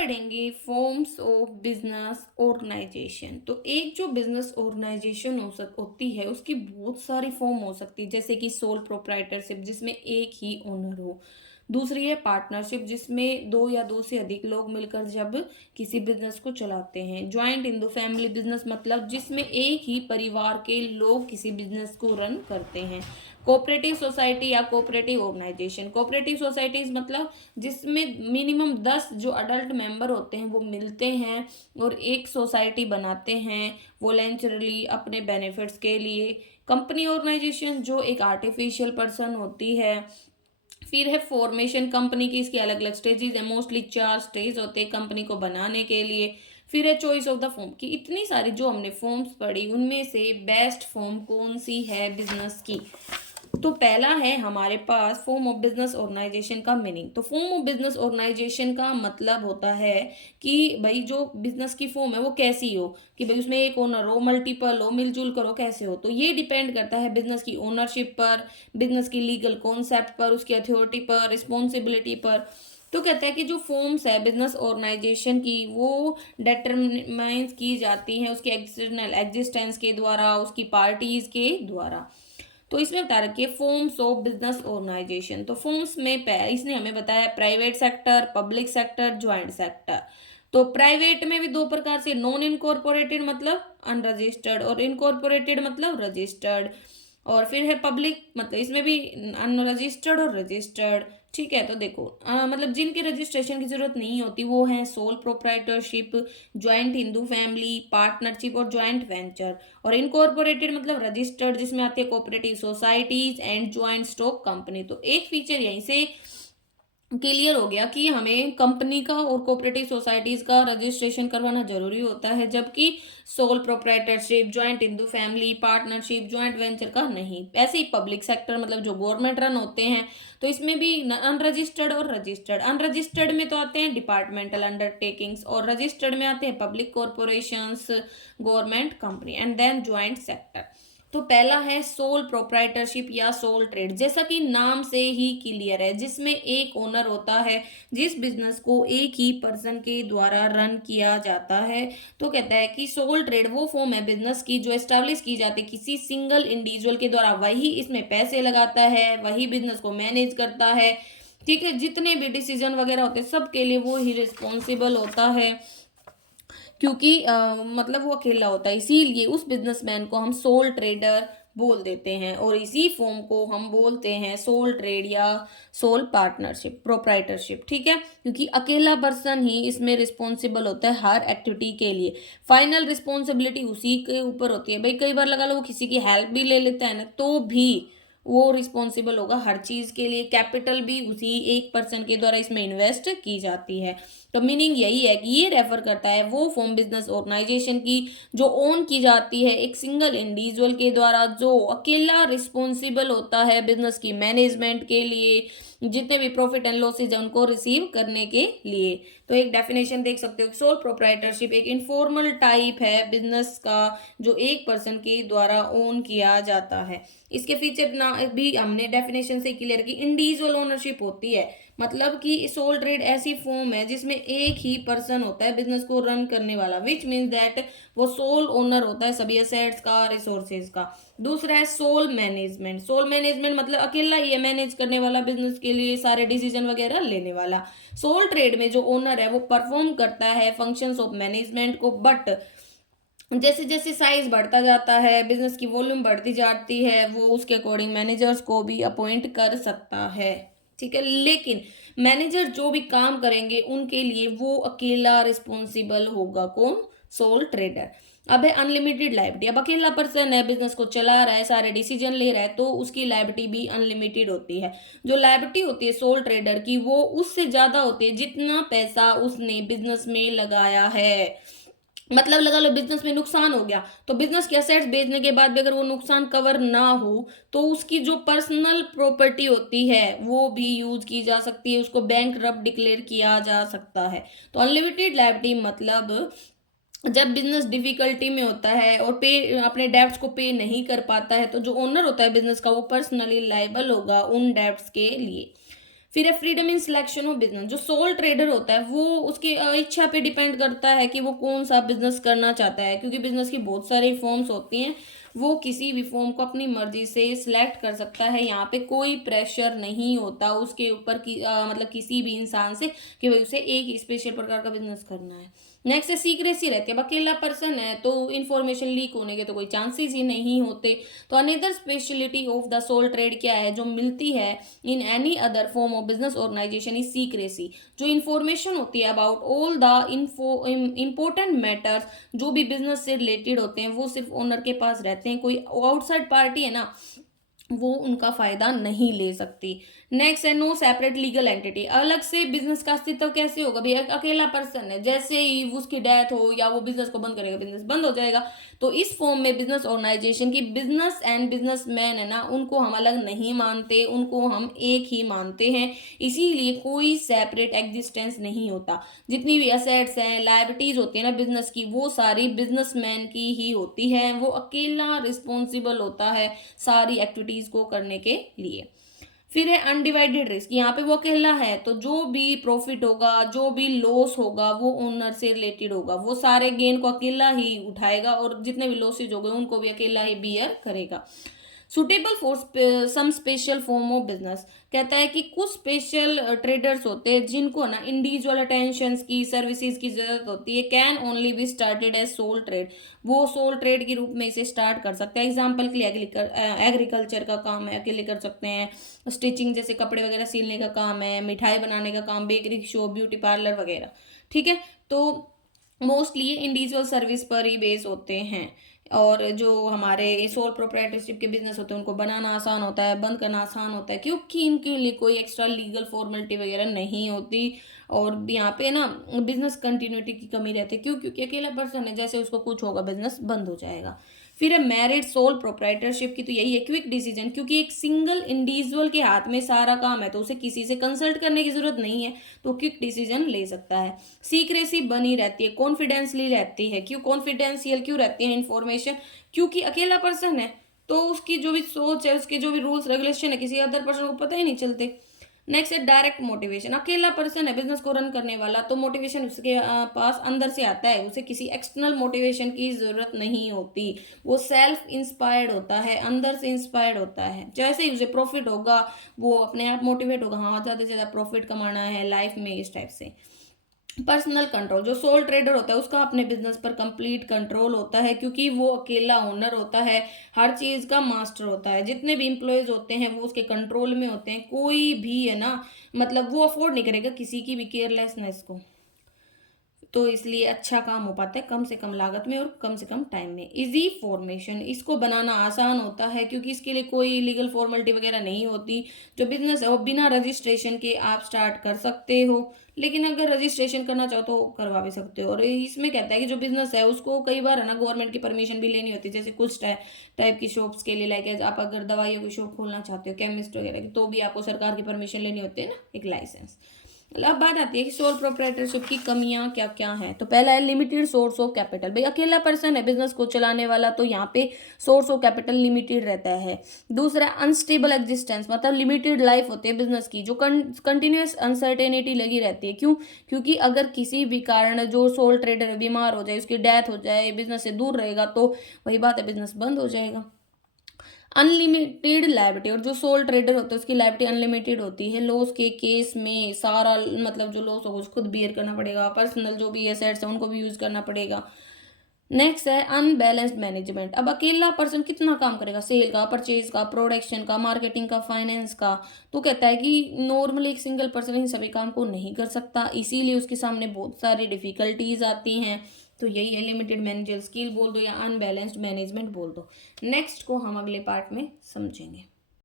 पढ़ेंगे forms of business organisation. तो एक जो बिजनेस ऑर्गेनाइजेशन होती है उसकी बहुत सारी फॉर्म हो सकती है, जैसे कि सोल प्रोप्राइटरशिप जिसमें एक ही ओनर हो। दूसरी है पार्टनरशिप जिसमें दो या दो से अधिक लोग मिलकर जब किसी बिजनेस को चलाते हैं। Joint in the family business मतलब जिसमें एक ही परिवार के लोग किसी बिजनेस को रन करते हैं। कोऑपरेटिव सोसाइटी या कोऑपरेटिव ऑर्गेनाइजेशन, कोऑपरेटिव सोसाइटीज मतलब जिसमें मिनिमम 10 जो अडल्ट मेंबर होते हैं वो मिलते हैं और एक सोसाइटी बनाते हैं वॉलेंटरली अपने बेनिफिट्स के लिए। कंपनी ऑर्गेनाइजेशन जो एक आर्टिफिशियल पर्सन होती है। फिर है फॉर्मेशन कंपनी की, इसकी अलग अलग स्टेजेस है, मोस्टली 4 स्टेज होते हैं कंपनी को बनाने के लिए। फिर है चॉइस ऑफ द फॉर्म की, इतनी सारी जो हमने फॉर्म्स पढ़ी उनमें से बेस्ट फॉर्म कौन सी है बिजनेस की। तो पहला है हमारे पास फॉर्म ऑफ बिजनेस ऑर्गेनाइजेशन का मीनिंग। तो फॉर्म ऑफ बिजनेस ऑर्गेनाइजेशन का मतलब होता है कि भाई जो बिजनेस की फॉर्म है वो कैसी हो, कि भाई उसमें एक ओनर हो, मल्टीपल हो, मिलजुल करो, कैसे हो। तो ये डिपेंड करता है बिजनेस की ओनरशिप पर, बिजनेस की लीगल कॉन्सेप्ट पर, उसकी अथॉरिटी पर, रिस्पॉन्सिबिलिटी पर। तो कहता है कि जो फॉर्म्स है बिजनेस ऑर्गेनाइजेशन की वो डिटरमाइन की जाती हैं उसके एक्सटर्नल एग्जिस्टेंस के द्वारा, उसकी पार्टीज के द्वारा। तो इसमें बता रखिए फॉर्म्स ऑफ बिजनेस ऑर्गेनाइजेशन। तो फॉर्म्स में इसने हमें बताया private sector, public sector, joint sector. तो प्राइवेट में भी दो प्रकार से, नॉन इनकॉर्पोरेटेड मतलब अनरजिस्टर्ड और इनकॉर्पोरेटेड मतलब रजिस्टर्ड। और फिर है पब्लिक मतलब इसमें भी अनरजिस्टर्ड और रजिस्टर्ड। ठीक है, तो देखो मतलब जिनके रजिस्ट्रेशन की जरूरत नहीं होती वो है sole proprietorship, joint Hindu family, partnership और ज्वाइंट वेंचर। और इनकॉर्पोरेटेड मतलब रजिस्टर्ड जिसमें आती है cooperative societies and joint stock company. तो एक फीचर यहीं से क्लियर हो गया कि हमें कंपनी का और कोऑपरेटिव सोसाइटीज का रजिस्ट्रेशन करवाना जरूरी होता है, जबकि sole proprietorship, joint Hindu family, partnership, joint venture का नहीं। ऐसे ही पब्लिक सेक्टर मतलब जो गवर्नमेंट रन होते हैं तो इसमें भी अनरजिस्टर्ड और रजिस्टर्ड। अनरजिस्टर्ड में तो आते हैं डिपार्टमेंटल अंडरटेकिंग्स और रजिस्टर्ड में आते हैं public corporations, government company and then joint sector. तो पहला है सोल प्रोप्राइटरशिप या सोल ट्रेड, जैसा कि नाम से ही क्लियर है, जिसमें एक ओनर होता है, जिस बिजनेस को एक ही पर्सन के द्वारा रन किया जाता है। तो कहता है कि सोल ट्रेड वो फॉर्म है बिजनेस की जो एस्टेब्लिश की जाती है किसी सिंगल इंडिविजुअल के द्वारा, वही इसमें पैसे लगाता है, वही बिजनेस को मैनेज करता है। ठीक है, जितने भी डिसीजन वगैरह होते हैं सबके लिए वो ही रिस्पॉन्सिबल होता है, क्योंकि मतलब वो अकेला होता है, इसीलिए उस बिजनेसमैन को हम सोल ट्रेडर बोल देते हैं। और इसी फॉर्म को हम बोलते हैं सोल ट्रेड या सोल पार्टनरशिप, प्रोप्राइटरशिप। ठीक है, क्योंकि अकेला पर्सन ही इसमें रिस्पॉन्सिबल होता है हर एक्टिविटी के लिए, फाइनल रिस्पॉन्सिबिलिटी उसी के ऊपर होती है। भाई कई बार लगा लो वो किसी की हेल्प भी ले लेता है ना, तो भी वो रिस्पॉन्सिबल होगा हर चीज के लिए। कैपिटल भी उसी एक पर्सन के द्वारा इसमें इन्वेस्ट की जाती है। तो मीनिंग यही है कि ये रेफर करता है वो फॉर्म बिजनेस ऑर्गेनाइजेशन की जो ओन की जाती है एक सिंगल इंडिविजुअल के द्वारा, जो अकेला रिस्पॉन्सिबल होता है बिजनेस की मैनेजमेंट के लिए, जितने भी प्रॉफिट एंड लॉसेज है उनको रिसीव करने के लिए। तो एक डेफिनेशन देख सकते हो, सोल प्रोप्राइटरशिप एक इनफॉर्मल टाइप है बिजनेस का जो एक पर्सन के द्वारा ओन किया जाता है। इसके फीचर ना भी हमने डेफिनेशन से क्लियर की, इंडिविजुअल ओनरशिप होती है, मतलब कि सोल ट्रेड ऐसी फॉर्म है जिसमें एक ही पर्सन होता है बिजनेस को रन करने वाला, विच मीन्स दैट वो सोल ओनर होता है सभी एसेट्स का, रिसोर्सेज का। दूसरा है सोल मैनेजमेंट। सोल मैनेजमेंट मतलब अकेला ही है मैनेज करने वाला, बिजनेस के लिए सारे डिसीजन वगैरह लेने वाला। सोल ट्रेड में जो ओनर है वो परफॉर्म करता है फंक्शंस ऑफ मैनेजमेंट को, बट जैसे जैसे साइज बढ़ता जाता है, बिजनेस की वॉल्यूम बढ़ती जाती है, वो उसके अकॉर्डिंग मैनेजर्स को भी अपॉइंट कर सकता है। ठीक है, लेकिन मैनेजर जो भी काम करेंगे उनके लिए वो अकेला रिस्पॉन्सिबल होगा, कौन? Soul trader. अब है अनलिमिटेड लाइबिलिटी। अब अकेला पर्सन है, बिजनेस को चला रहा है, सारे डिसीजन ले रहा है, तो उसकी लाइबिलिटी भी अनलिमिटेड होती है। जो लाइबिलिटी होती है सोल ट्रेडर की वो उससे ज्यादा होती है जितना पैसा उसने बिजनेस में लगाया है। मतलब लगा लो बिजनेस में नुकसान हो गया तो बिजनेस के असेट्स बेचने के बाद भी अगर वो नुकसान कवर ना हो तो उसकी जो पर्सनल प्रॉपर्टी होती है वो भी यूज की जा सकती है, उसको बैंकरप्ट डिक्लेयर किया जा सकता है। तो अनलिमिटेड लायबिलिटी मतलब जब बिजनेस डिफिकल्टी में होता है और पे अपने डेब्ट्स को पे नहीं कर पाता है तो जो ओनर होता है बिजनेस का वो पर्सनली लायबल होगा उन डेब्ट्स के लिए। फिर है freedom in selection of business. जो सोल ट्रेडर होता है वो उसकी इच्छा पे डिपेंड करता है कि वो कौन सा बिजनेस करना चाहता है, क्योंकि बिजनेस की बहुत सारी फॉर्म्स होती हैं, वो किसी भी फॉर्म को अपनी मर्जी से सिलेक्ट कर सकता है। यहाँ पे कोई प्रेशर नहीं होता उसके ऊपर की मतलब किसी भी इंसान से कि भाई उसे एक ही स्पेशल प्रकार का बिजनेस करना है। नेक्स्ट है सीक्रेसी रहती है। अब अकेला पर्सन है तो इन्फॉर्मेशन लीक होने के तो कोई चांसेस ही नहीं होते। तो another speciality of the sole trade क्या है जो मिलती है in any other form of business organisation is secrecy. जो इन्फॉर्मेशन होती है about all the important matters जो भी बिजनेस से रिलेटेड होते हैं वो सिर्फ ओनर के पास रहते हैं। कोई आउटसाइड पार्टी है ना वो उनका फायदा नहीं ले सकती। नेक्स्ट है नो सेपरेट लीगल एंटिटी। अलग से बिजनेस का अस्तित्व कैसे होगा भैया, अकेला पर्सन है, जैसे ही उसकी डेथ हो या वो बिजनेस को बंद करेगा बिजनेस बंद हो जाएगा। तो इस फॉर्म में बिजनेस ऑर्गेनाइजेशन की बिजनेस एंड बिजनेसमैन है ना उनको हम अलग नहीं मानते, उनको हम एक ही मानते हैं। इसीलिए कोई सेपरेट एग्जिस्टेंस नहीं होता। जितनी भी असेट्स हैं लायबिलिटीज होती है ना बिजनेस की वो सारी बिजनेसमैन की ही होती है। वो अकेला रिस्पॉन्सिबल होता है सारी एक्टिविटीज को करने के लिए। फिर है अनडिवाइडेड रिस्क। यहाँ पे वो अकेला है तो जो भी प्रॉफिट होगा जो भी लॉस होगा वो ओनर से रिलेटेड होगा। वो सारे गेन को अकेला ही उठाएगा और जितने भी लॉसेज हो गए उनको भी अकेला ही बियर करेगा। Suitable for some special form of business. कहता है कि कुछ स्पेशल ट्रेडर्स होते हैं जिनको ना इंडिविजुअल अटेंशन की सर्विसेज की जरूरत होती है, can only be started as sole trade. वो सोल ट्रेड के रूप में इसे स्टार्ट कर सकते हैं। एग्जाम्पल के लिए एग्रीकल्चर का काम है अकेले कर सकते हैं, स्टिचिंग जैसे कपड़े वगैरह सिलने का काम है, मिठाई बनाने का काम, बेकरी शॉप, ब्यूटी पार्लर वगैरह। ठीक है, तो मोस्टली ये इंडिविजुअल सर्विस पर ही बेस होते हैं। और जो हमारे सोल प्रोप्राइटरशिप के बिजनेस होते हैं उनको बनाना आसान होता है, बंद करना आसान होता है, क्योंकि इनके लिए कोई एक्स्ट्रा लीगल फॉर्मेलिटी वगैरह नहीं होती। और यहाँ पे ना बिजनेस कंटिन्यूटी की कमी रहती है, क्यों, क्योंकि अकेला पर्सन है, जैसे उसको कुछ होगा बिजनेस बंद हो जाएगा। फिर है मैरिड सोल प्रोप्राइटरशिप की, तो यही है क्विक डिसीजन, क्योंकि एक सिंगल इंडिविजुअल के हाथ में सारा काम है तो उसे किसी से कंसल्ट करने की जरूरत नहीं है, तो क्विक डिसीजन ले सकता है। सीक्रेसी बनी रहती है, कॉन्फिडेंसली रहती है। क्यों कॉन्फिडेंशियल क्यों रहती है इन्फॉर्मेशन, क्योंकि अकेला पर्सन है तो उसकी जो भी सोच है उसके जो भी रूल्स रेगुलेशन है किसी अदर पर्सन को पता ही नहीं चलते। नेक्स्ट है डायरेक्ट मोटिवेशन। अकेला पर्सन है बिजनेस को रन करने वाला तो मोटिवेशन उसके पास अंदर से आता है, उसे किसी एक्सटर्नल मोटिवेशन की जरूरत नहीं होती। वो सेल्फ इंस्पायर्ड होता है, अंदर से इंस्पायर्ड होता है। जैसे ही उसे प्रॉफिट होगा वो अपने आप मोटिवेट होगा, हाँ ज़्यादा से ज़्यादा प्रॉफिट कमाना है लाइफ में, इस टाइप से। Personal control. जो सोल ट्रेडर होता है उसका अपने बिजनेस पर कंप्लीट कंट्रोल होता है, क्योंकि वो अकेला ओनर होता है, हर चीज का मास्टर होता है। जितने भी इंप्लॉयज होते हैं वो उसके कंट्रोल में होते हैं। कोई भी है ना मतलब वो अफोर्ड नहीं करेगा किसी की भी केयरलेसनेस को। तो इसलिए अच्छा काम हो पाता है कम से कम लागत में और कम से कम टाइम में। इजी फॉर्मेशन, इसको बनाना आसान होता है क्योंकि इसके लिए कोई लीगल फॉर्मेलिटी वगैरह नहीं होती। जो बिजनेस है वो बिना रजिस्ट्रेशन के आप स्टार्ट कर सकते हो, लेकिन अगर रजिस्ट्रेशन करना चाहो तो करवा भी सकते हो। और इसमें कहता है कि जो बिजनेस है उसको कई बार है ना गवर्नमेंट की परमिशन भी लेनी होती है। जैसे कुछ टाइप की शॉप्स के लिए, लाइक आप अगर दवाइयों की शॉप खोलना चाहते हो, केमिस्ट वगैरह की, तो भी आपको सरकार की परमिशन लेनी होती है ना, एक लाइसेंस। अब बात आती है कि सोल प्रोप्राइटरशिप की कमियां क्या क्या हैं। तो पहला है लिमिटेड सोर्स ऑफ कैपिटल। भाई अकेला पर्सन है बिजनेस को चलाने वाला तो यहाँ पे सोर्स ऑफ कैपिटल लिमिटेड रहता है। दूसरा अनस्टेबल एग्जिस्टेंस, मतलब लिमिटेड लाइफ होती है बिजनेस की, जो कंटिन्यूस अनसर्टेनिटी लगी रहती है। क्यों, क्योंकि अगर किसी भी कारण जो सोल ट्रेडर बीमार हो जाए, उसकी डेथ हो जाए, बिजनेस से दूर रहेगा तो वही बात है बिजनेस बंद हो जाएगा। अनलिमिटेड लायबिलिटी, और जो सोल ट्रेडर होता है उसकी लायबिलिटी अनलिमिटेड होती है। लॉस के केस में सारा मतलब जो लॉस होगा उसको खुद बियर करना पड़ेगा, पर्सनल जो भी एसेट्स है उनको भी यूज करना पड़ेगा। नेक्स्ट है अनबैलेंस्ड मैनेजमेंट। अब अकेला पर्सन कितना काम करेगा, सेल का, परचेज का, प्रोडक्शन का, मार्केटिंग का, फाइनेंस का। तो कहता है कि नॉर्मली एक सिंगल पर्सन इन सभी काम को नहीं कर सकता, इसीलिए उसके सामने बहुत सारी डिफिकल्टीज आती हैं। तो यही है लिमिटेड मैनेजर स्किल बोल दो या अनबैलेंस्ड मैनेजमेंट बोल दो। नेक्स्ट को हम अगले पार्ट में समझेंगे।